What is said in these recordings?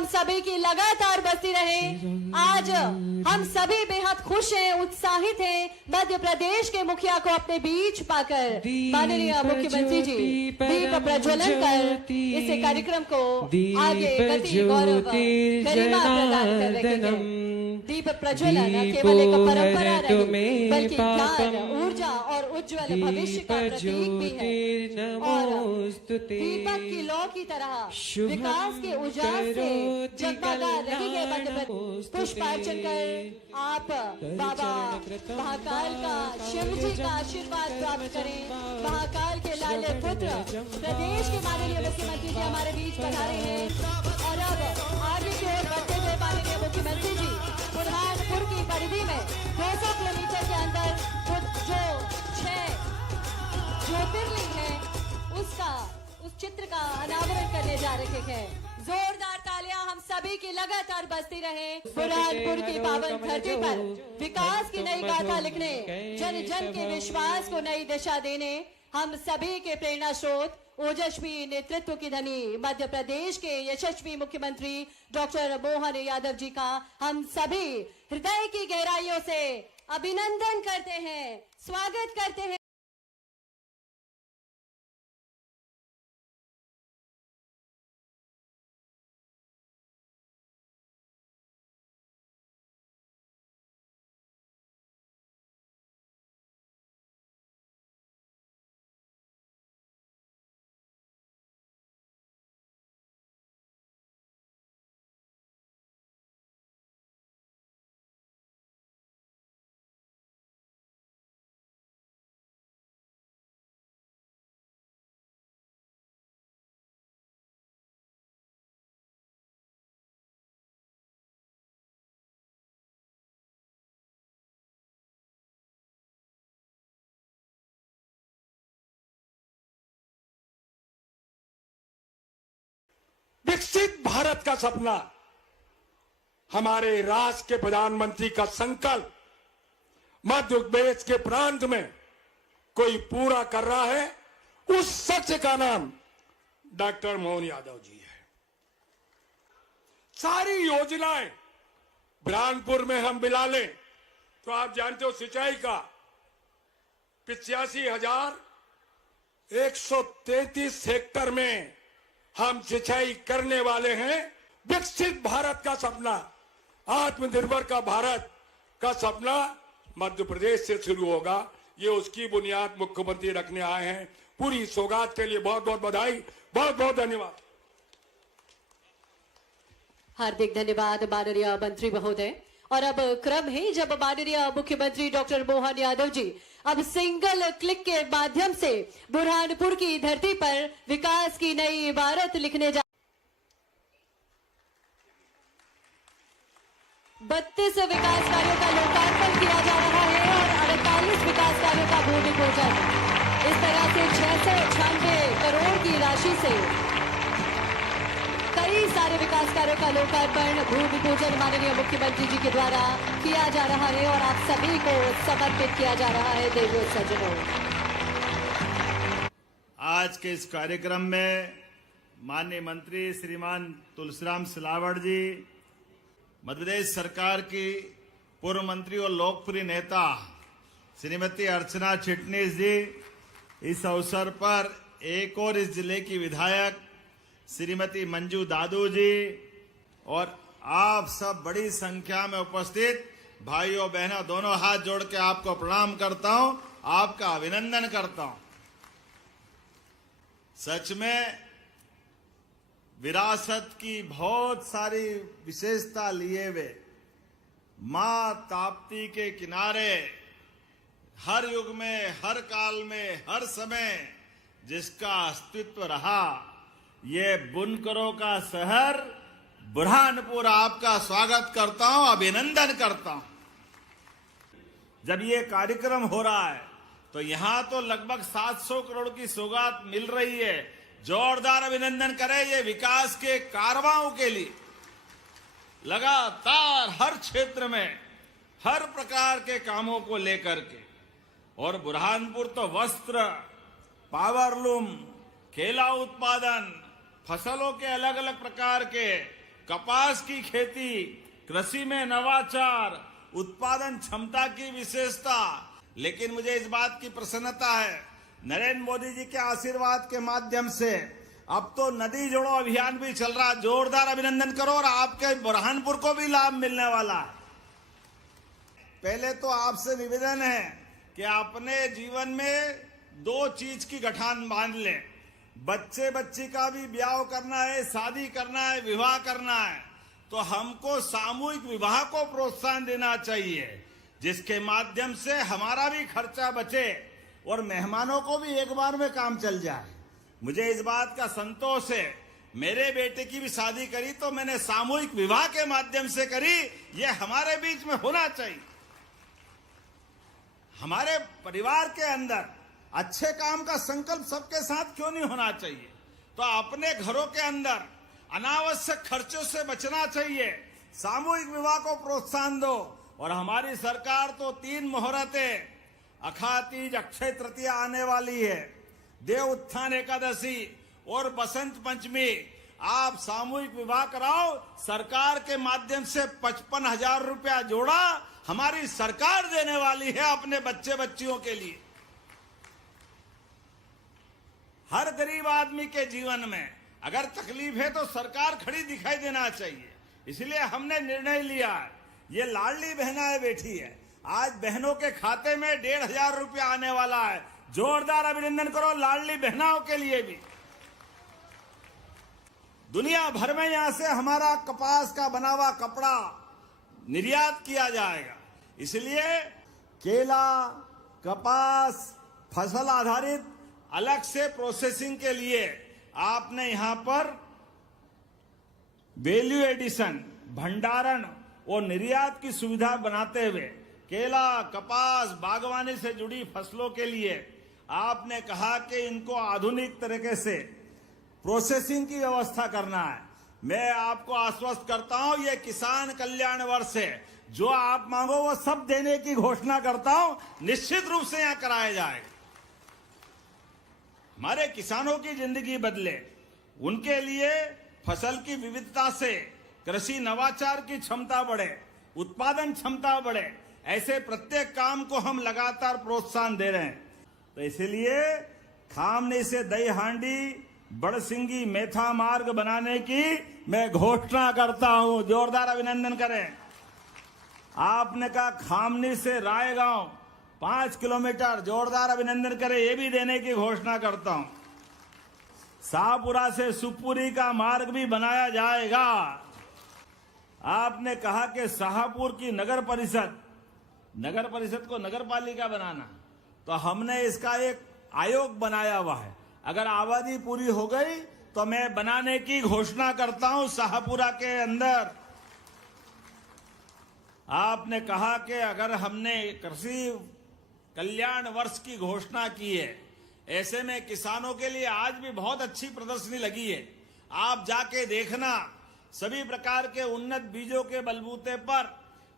हम सभी की लगातार बरती रहे। आज हम सभी बेहद खुश हैं, उत्साहित हैं मध्य प्रदेश के मुखिया को अपने बीच पाकर। माननीय मुख्यमंत्री जी दीप प्रज्वलन कर इस कार्यक्रम को आगे गति, गौरव, गरिमा प्रदान कर रहे हैं। दीप प्रज्वलन केवल एक परंपरा नहीं बल्कि ज्ञान, ऊर्जा और उज्जवल भविष्य का प्रतीक भी है। और दीपक की लौ की तरह विकास के उजास से जगमगा रही है मध्य प्रदेश। पुष्पार्चन कर आप बाबा महाकाल का, शिव जी का आशीर्वाद प्राप्त करें। महाकाल के लाले पुत्र प्रदेश के माननीय मुख्यमंत्री जी हमारे बीच पधारे हैं। और अब आगे की ओर बढ़ते हुए माननीय मुख्यमंत्री जी बुरहानपुर की परिधि में 200 किलोमीटर के अंदर जो 6 ज्योतिर्लिंग है उस चित्र का अनावरण करने जा रहे हैं। जोरदार तालियां हम सभी की लगातार बजती रहे। बुरहानपुर की पावन धरती पर विकास की नई गाथा लिखने, जन जन के विश्वास को नई दिशा देने, हम सभी के प्रेरणा स्रोत, ओजस्वी नेतृत्व की धनी मध्य प्रदेश के यशस्वी मुख्यमंत्री डॉक्टर मोहन यादव जी का हम सभी हृदय की गहराइयों से अभिनंदन करते हैं, स्वागत करते हैं। विकसित भारत का सपना, हमारे राष्ट्र के प्रधानमंत्री का संकल्प मध्य प्रदेश के प्रांत में कोई पूरा कर रहा है। उस शख्स का नाम डॉक्टर मोहन यादव जी है। सारी योजनाएं बुरहानपुर में हम मिला लें तो आप जानते हो सिंचाई का 85,133 हेक्टेयर में हम सिंचाई करने वाले हैं। विकसित भारत का सपना, आत्मनिर्भर का भारत का सपना मध्य प्रदेश से शुरू होगा। ये उसकी बुनियाद मुख्यमंत्री रखने आए हैं। पूरी सौगात के लिए बहुत बहुत बधाई, बहुत बहुत धन्यवाद। हार्दिक धन्यवाद माननीय मंत्री महोदय। और अब क्रम है जब माननीय मुख्यमंत्री डॉक्टर मोहन यादव जी अब सिंगल क्लिक के माध्यम से बुरहानपुर की धरती पर विकास की नई इबारत लिखने जा 32 विकास कार्यों का लोकार्पण किया जा रहा है और 48 विकास कार्यों का भूमि पूजन। इस तरह से 696 करोड़ की राशि से कई सारे विकास कार्यों का लोकार्पण, भूमि पूजन माननीय मुख्यमंत्री जी के द्वारा किया जा रहा है और आप सभी को समर्पित किया जा रहा है। देवियों सज्जनों, आज के इस कार्यक्रम में माननीय मंत्री श्रीमान तुलसीराम सिलावट जी, मध्य प्रदेश सरकार की पूर्व मंत्री और लोकप्रिय नेता श्रीमती अर्चना चिटनीस जी, इस अवसर पर एक और इस जिले की विधायक श्रीमती मंजू दादू जी और आप सब बड़ी संख्या में उपस्थित भाइयों बहनों, दोनों हाथ जोड़ के आपको प्रणाम करता हूं, आपका अभिनंदन करता हूं। सच में विरासत की बहुत सारी विशेषता लिए हुए मां ताप्ती के किनारे हर युग में, हर काल में, हर समय जिसका अस्तित्व रहा, ये बुनकरों का शहर बुरहानपुर आपका स्वागत करता हूं, अभिनंदन करता हूं। जब ये कार्यक्रम हो रहा है तो यहां तो लगभग 700 करोड़ की सौगात मिल रही है। जोरदार अभिनंदन करें ये विकास के कारवां के लिए। लगातार हर क्षेत्र में हर प्रकार के कामों को लेकर के, और बुरहानपुर तो वस्त्र, पावरलूम, केला उत्पादन, फसलों के अलग अलग प्रकार के कपास की खेती, कृषि में नवाचार, उत्पादन क्षमता की विशेषता। लेकिन मुझे इस बात की प्रसन्नता है, नरेंद्र मोदी जी के आशीर्वाद के माध्यम से अब तो नदी जोड़ो अभियान भी चल रहा। जोरदार अभिनंदन करो, और आपके बुरहानपुर को भी लाभ मिलने वाला है। पहले तो आपसे निवेदन है कि अपने जीवन में 2 चीज की गठान बांध लें। बच्चे बच्ची का भी ब्याह करना है, शादी करना है, विवाह करना है, तो हमको सामूहिक विवाह को प्रोत्साहन देना चाहिए, जिसके माध्यम से हमारा भी खर्चा बचे और मेहमानों को भी एक बार में काम चल जाए। मुझे इस बात का संतोष है, मेरे बेटे की भी शादी करी तो मैंने सामूहिक विवाह के माध्यम से करी। ये हमारे बीच में होना चाहिए। हमारे परिवार के अंदर अच्छे काम का संकल्प सबके साथ क्यों नहीं होना चाहिए? तो अपने घरों के अंदर अनावश्यक खर्चों से बचना चाहिए। सामूहिक विवाह को प्रोत्साहन दो। और हमारी सरकार तो 3 मुहूर्तें, अखाह तीज, अक्षय तृतीया आने वाली है, देव उत्थान एकादशी और बसंत पंचमी। आप सामूहिक विवाह कराओ। सरकार के माध्यम से 55,000 रुपया जोड़ा हमारी सरकार देने वाली है अपने बच्चे बच्चियों के लिए। हर गरीब आदमी के जीवन में अगर तकलीफ है तो सरकार खड़ी दिखाई देना चाहिए। इसलिए हमने निर्णय लिया, ये लाडली बहनाएं बैठी है, आज बहनों के खाते में 1,500 रुपया आने वाला है। जोरदार अभिनंदन करो लाडली बहनाओं के लिए भी। दुनिया भर में यहां से हमारा कपास का बना हुआ कपड़ा निर्यात किया जाएगा। इसलिए केला, कपास, फसल आधारित अलग से प्रोसेसिंग के लिए आपने यहां पर वैल्यू एडिशन, भंडारण और निर्यात की सुविधा बनाते हुए केला, कपास, बागवानी से जुड़ी फसलों के लिए आपने कहा कि इनको आधुनिक तरीके से प्रोसेसिंग की व्यवस्था करना है। मैं आपको आश्वस्त करता हूं, यह किसान कल्याण वर्ष है। जो आप मांगो वो सब देने की घोषणा करता हूं, निश्चित रूप से यहां कराया जाएगा। हमारे किसानों की जिंदगी बदले, उनके लिए फसल की विविधता से कृषि नवाचार की क्षमता बढ़े, उत्पादन क्षमता बढ़े, ऐसे प्रत्येक काम को हम लगातार प्रोत्साहन दे रहे हैं। तो इसलिए खामनी से दही हांडी, बड़सिंगी मेथा मार्ग बनाने की मैं घोषणा करता हूं। जोरदार अभिनंदन करें। आपने कहा खामनी से रायगांव 5 किलोमीटर, जोरदार अभिनंदन करें, ये भी देने की घोषणा करता हूं। शाहपुरा से शिवपुरी का मार्ग भी बनाया जाएगा। आपने कहा कि शाहपुर की नगर परिषद को नगर पालिका बनाना, तो हमने इसका एक आयोग बनाया हुआ है। अगर आबादी पूरी हो गई तो मैं बनाने की घोषणा करता हूं शाहपुरा के अंदर। आपने कहा कि अगर हमने कृषि कल्याण वर्ष की घोषणा की है, ऐसे में किसानों के लिए आज भी बहुत अच्छी प्रदर्शनी लगी है। आप जाके देखना, सभी प्रकार के उन्नत बीजों के बलबूते पर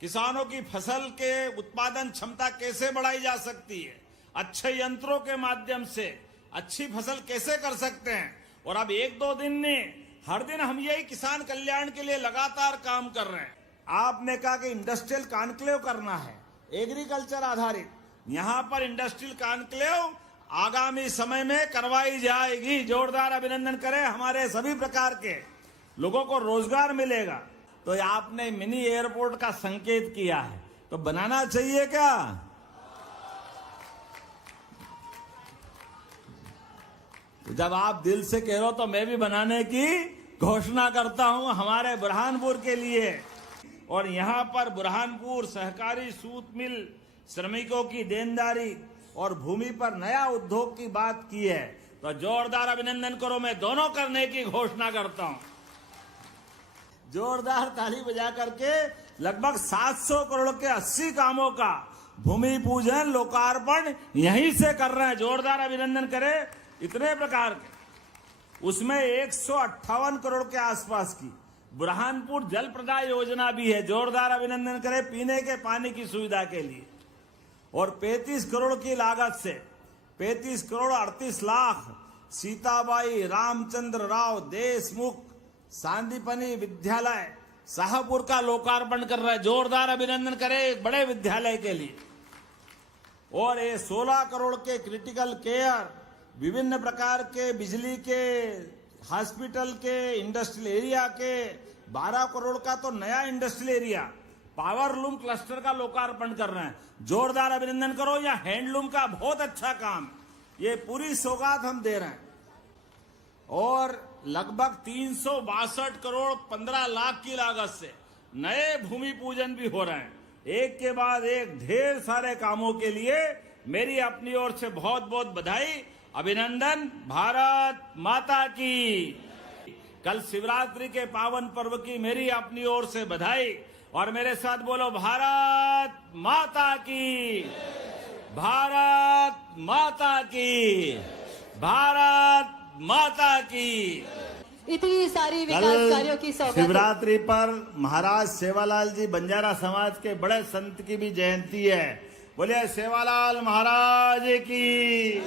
किसानों की फसल के उत्पादन क्षमता कैसे बढ़ाई जा सकती है, अच्छे यंत्रों के माध्यम से अच्छी फसल कैसे कर सकते हैं। और अब 1-2 दिन नहीं, हर दिन हम यही किसान कल्याण के लिए लगातार काम कर रहे हैं। आपने कहा कि इंडस्ट्रियल कॉन्क्लेव करना है, एग्रीकल्चर आधारित। यहां पर इंडस्ट्रियल कॉन्क्लेव आगामी समय में करवाई जाएगी। जोरदार अभिनंदन करें। हमारे सभी प्रकार के लोगों को रोजगार मिलेगा। तो आपने मिनी एयरपोर्ट का संकेत किया है, तो बनाना चाहिए क्या? जब आप दिल से कह रहे हो तो मैं भी बनाने की घोषणा करता हूं हमारे बुरहानपुर के लिए। और यहां पर बुरहानपुर सहकारी सूत मिल, श्रमिकों की देनदारी और भूमि पर नया उद्योग की बात की है, तो जोरदार अभिनंदन करो। मैं दोनों करने की घोषणा करता हूं। जोरदार ताली बजा करके लगभग 700 करोड़ के 80 कामों का भूमि पूजन, लोकार्पण यहीं से कर रहे हैं। जोरदार अभिनंदन करें। इतने प्रकार के, उसमें 158 करोड़ के आसपास की बुरहानपुर जल प्रदाय योजना भी है। जोरदार अभिनंदन करें, पीने के पानी की सुविधा के लिए। और 35 करोड़ की लागत से 35 करोड़ 38 लाख सीताबाई रामचंद्र राव देशमुख सांदीपनी विद्यालय शाहपुर का लोकार्पण कर रहा है। जोरदार अभिनंदन करें एक बड़े विद्यालय के लिए। और ये 16 करोड़ के क्रिटिकल केयर, विभिन्न प्रकार के बिजली के, हॉस्पिटल के, इंडस्ट्रियल एरिया के, 12 करोड़ का तो नया industrial area power loom cluster का लोकार्पण कर रहे हैं। जोरदार अभिनंदन करो। या हैंडलूम का बहुत अच्छा काम, ये पूरी सौगात हम दे रहे हैं। और लगभग 362 करोड़ 15 लाख की लागत से नए भूमि पूजन भी हो रहे हैं। एक के बाद एक ढेर सारे कामों के लिए मेरी अपनी ओर से बहुत बहुत बधाई, अभिनंदन। भारत माता की। कल शिवरात्रि के पावन पर्व की मेरी अपनी ओर से बधाई। और मेरे साथ बोलो, भारत माता की, भारत माता की, भारत माता की। इतनी सारी विकास कल कार्यों की सौगात। शिवरात्रि पर महाराज सेवालाल जी बंजारा समाज के बड़े संत की भी जयंती है। बोलिए सेवालाल महाराज की।